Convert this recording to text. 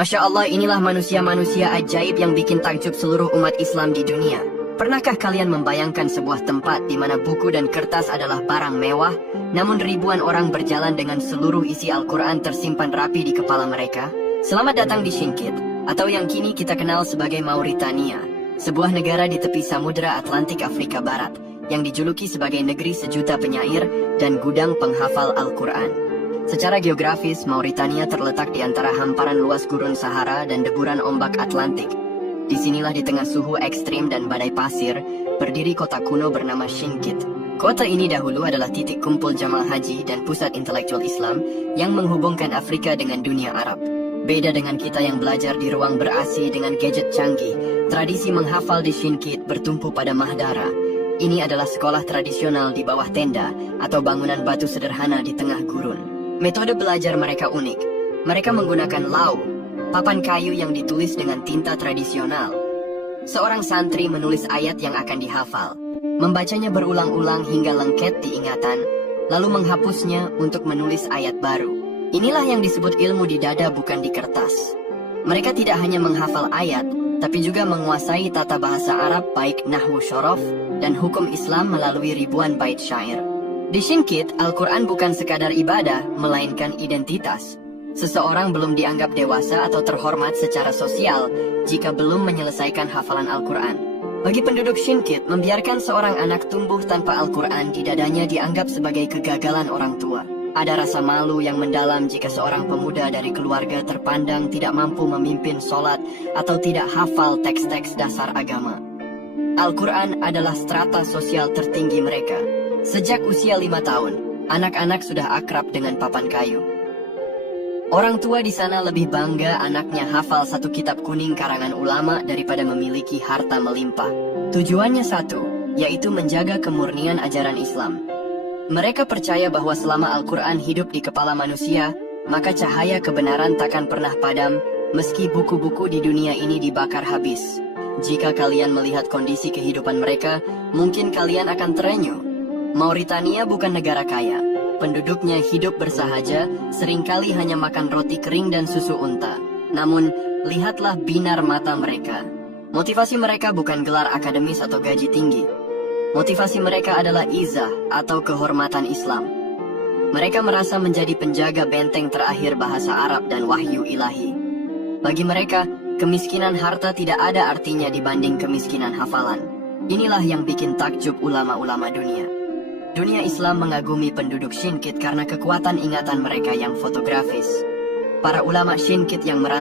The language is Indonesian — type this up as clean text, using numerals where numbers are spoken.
Masya Allah, inilah manusia-manusia ajaib yang bikin takjub seluruh umat Islam di dunia. Pernahkah kalian membayangkan sebuah tempat di mana buku dan kertas adalah barang mewah, namun ribuan orang berjalan dengan seluruh isi Al-Quran tersimpan rapi di kepala mereka? Selamat datang di Syinkit, atau yang kini kita kenal sebagai Mauritania, sebuah negara di tepi Samudra Atlantik Afrika Barat, yang dijuluki sebagai negeri sejuta penyair dan gudang penghafal Al-Quran. Secara geografis, Mauritania terletak di antara hamparan luas gurun Sahara dan deburan ombak Atlantik. Disinilah di tengah suhu ekstrim dan badai pasir, berdiri kota kuno bernama Syinkit. Kota ini dahulu adalah titik kumpul jamaah haji dan pusat intelektual Islam yang menghubungkan Afrika dengan dunia Arab. Beda dengan kita yang belajar di ruang ber-AC dengan gadget canggih, tradisi menghafal di Syinkit bertumpu pada Mahdara. Ini adalah sekolah tradisional di bawah tenda atau bangunan batu sederhana di tengah gurun. Metode belajar mereka unik. Mereka menggunakan lau, papan kayu yang ditulis dengan tinta tradisional. Seorang santri menulis ayat yang akan dihafal, membacanya berulang-ulang hingga lengket di ingatan, lalu menghapusnya untuk menulis ayat baru. Inilah yang disebut ilmu di dada, bukan di kertas. Mereka tidak hanya menghafal ayat, tapi juga menguasai tata bahasa Arab baik nahwu syaraf dan hukum Islam melalui ribuan bait syair. Di Syinkit, Al-Quran bukan sekadar ibadah, melainkan identitas. Seseorang belum dianggap dewasa atau terhormat secara sosial jika belum menyelesaikan hafalan Al-Quran. Bagi penduduk Syinkit, membiarkan seorang anak tumbuh tanpa Al-Quran di dadanya dianggap sebagai kegagalan orang tua. Ada rasa malu yang mendalam jika seorang pemuda dari keluarga terpandang tidak mampu memimpin sholat atau tidak hafal teks-teks dasar agama. Al-Quran adalah strata sosial tertinggi mereka. Sejak usia 5 tahun, anak-anak sudah akrab dengan papan kayu. Orang tua di sana lebih bangga anaknya hafal satu kitab kuning karangan ulama daripada memiliki harta melimpah. Tujuannya satu, yaitu menjaga kemurnian ajaran Islam. Mereka percaya bahwa selama Al-Quran hidup di kepala manusia, maka cahaya kebenaran takkan pernah padam, meski buku-buku di dunia ini dibakar habis. Jika kalian melihat kondisi kehidupan mereka, mungkin kalian akan terenyuh. Mauritania bukan negara kaya. Penduduknya hidup bersahaja, seringkali hanya makan roti kering dan susu unta. Namun, lihatlah binar mata mereka. Motivasi mereka bukan gelar akademis atau gaji tinggi. Motivasi mereka adalah izah atau kehormatan Islam. Mereka merasa menjadi penjaga benteng terakhir bahasa Arab dan wahyu ilahi. Bagi mereka, kemiskinan harta tidak ada artinya dibanding kemiskinan hafalan. Inilah yang bikin takjub ulama-ulama dunia. Dunia Islam mengagumi penduduk Syinkit karena kekuatan ingatan mereka yang fotografis. Para ulama Syinkit yang